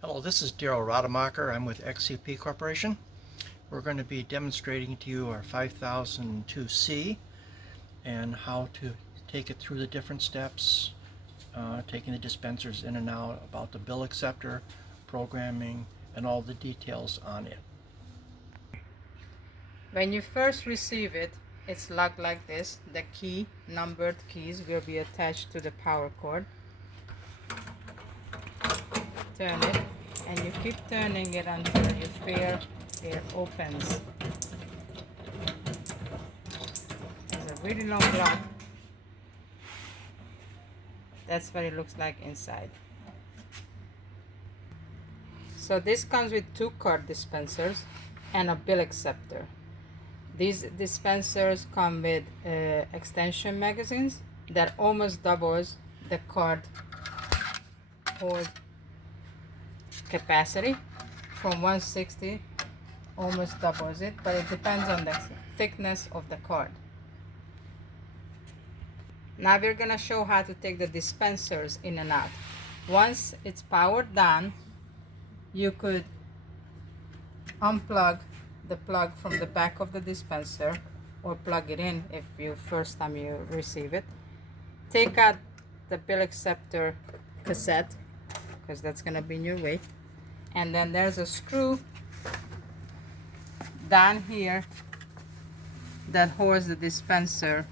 Hello, this is Daryl Rademacher. I'm with XCP Corporation. We're going to be demonstrating to you our 5002C and how to take it through the different steps, taking the dispensers in and out, about the bill acceptor, programming, and all the details on it. When you first receive it, it's locked like this. The key, numbered keys, will be attached to the power cord. Turn it, and you keep turning it until you feel it opens. It's a really long block. That's what it looks like inside. So this comes with 2 card dispensers and a bill acceptor. These dispensers come with extension magazines that almost doubles the card hold capacity from 160, almost doubles it, but it depends on the thickness of the card. Now we're gonna show how to take the dispensers in and out. Once it's powered down, you could unplug the plug from the back of the dispenser or plug it in if you first time you receive it. Take out the bill acceptor cassette because that's gonna be in your way, and then there's a screw down here that holds the dispenser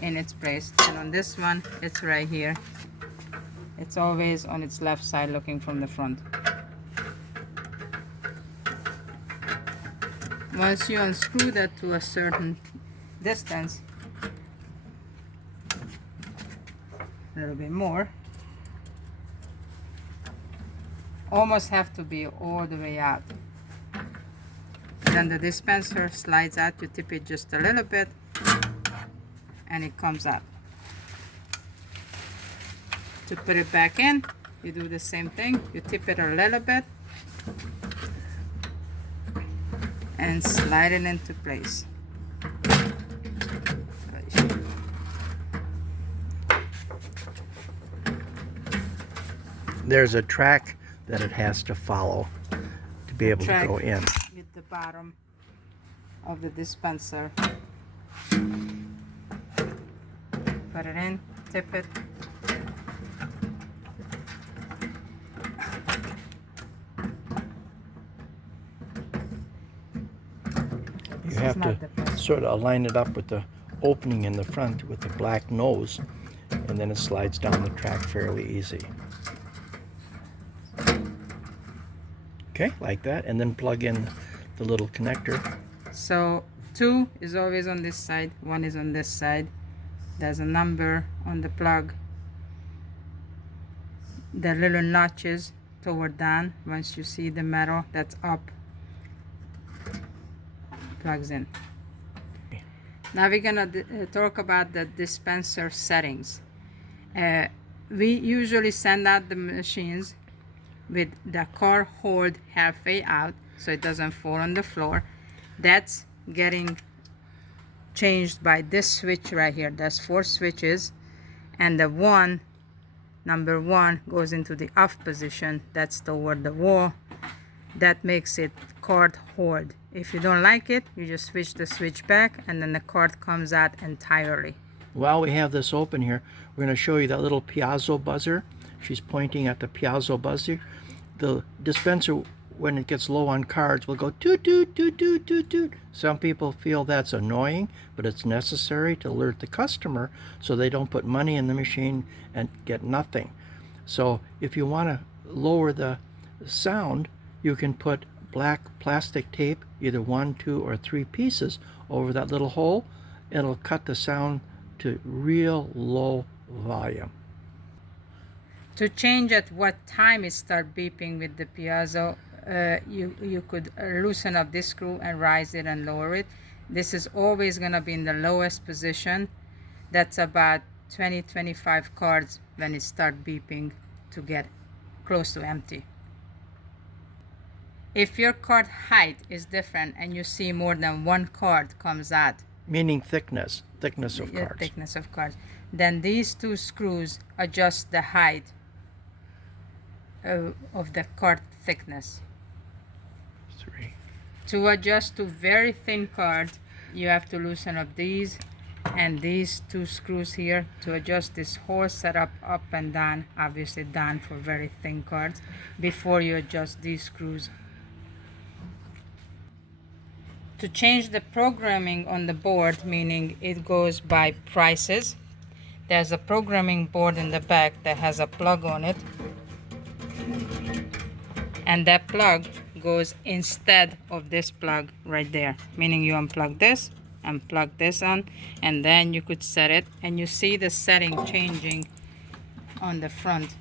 in its place, and on this one it's right here. It's always on its left side looking from the front. Once you unscrew that to a certain distance, a little bit more, almost have to be all the way out. Then the dispenser slides out. You tip it just a little bit and it comes out. To put it back in, you do the same thing. You tip it a little bit and slide it into place. There's a track that it has to follow to be able to go in. With the bottom of the dispenser. Put it in, tip it. You have to sort of align it up with the opening in the front with the black nose, and then it slides down the track fairly easy. Okay, like that, and then plug in the little connector. So 2 is always on this side, 1 is on this side. There's a number on the plug. The little notches toward down. Once you see the metal that's up, plugs in. Now we're gonna talk about the dispenser settings. We usually send out the machines with the car hold halfway out so it doesn't fall on the floor. That's getting changed by this switch right here. There's 4 switches, and the number 1 goes into the off position. That's toward the wall. That makes it card hold. If you don't like it, you just switch the switch back and then the card comes out entirely. While we have this open here, we're going to show you that little piezo buzzer. She's pointing at the piezo buzzer. The dispenser, when it gets low on cards, will go toot toot toot toot toot toot. Some people feel that's annoying, but it's necessary to alert the customer so they don't put money in the machine and get nothing. So if you want to lower the sound, you can put black plastic tape, either 1, 2, or 3 pieces over that little hole. It'll cut the sound to real low volume. To change at what time it starts beeping with the piezo, you could loosen up this screw and rise it and lower it. This is always going to be in the lowest position. That's about 20-25 cards when it starts beeping to get close to empty. If your card height is different and you see more than 1 card comes out, meaning thickness of cards. Thickness of cards. Then these 2 screws adjust the height of the card thickness. 3. To adjust to very thin cards, you have to loosen up these and these 2 screws here to adjust this whole setup up and down, obviously down for very thin cards, before you adjust these screws. To change the programming on the board, meaning it goes by prices, there's a programming board in the back that has a plug on it, and that plug goes instead of this plug right there, meaning you unplug this and plug this on, and then you could set it, and you see the setting changing on the front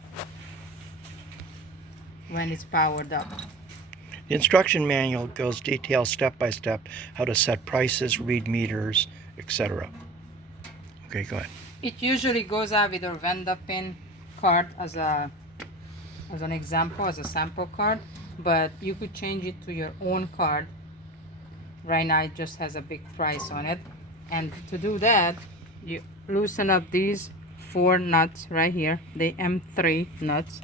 when it's powered up. The instruction manual goes detailed step by step how to set prices, read meters, etc. Okay, go ahead. It usually goes out with our Venda pin card as an example, as a sample card, but you could change it to your own card. Right now it just has a big price on it, and to do that you loosen up these 4 nuts right here, the M3 nuts,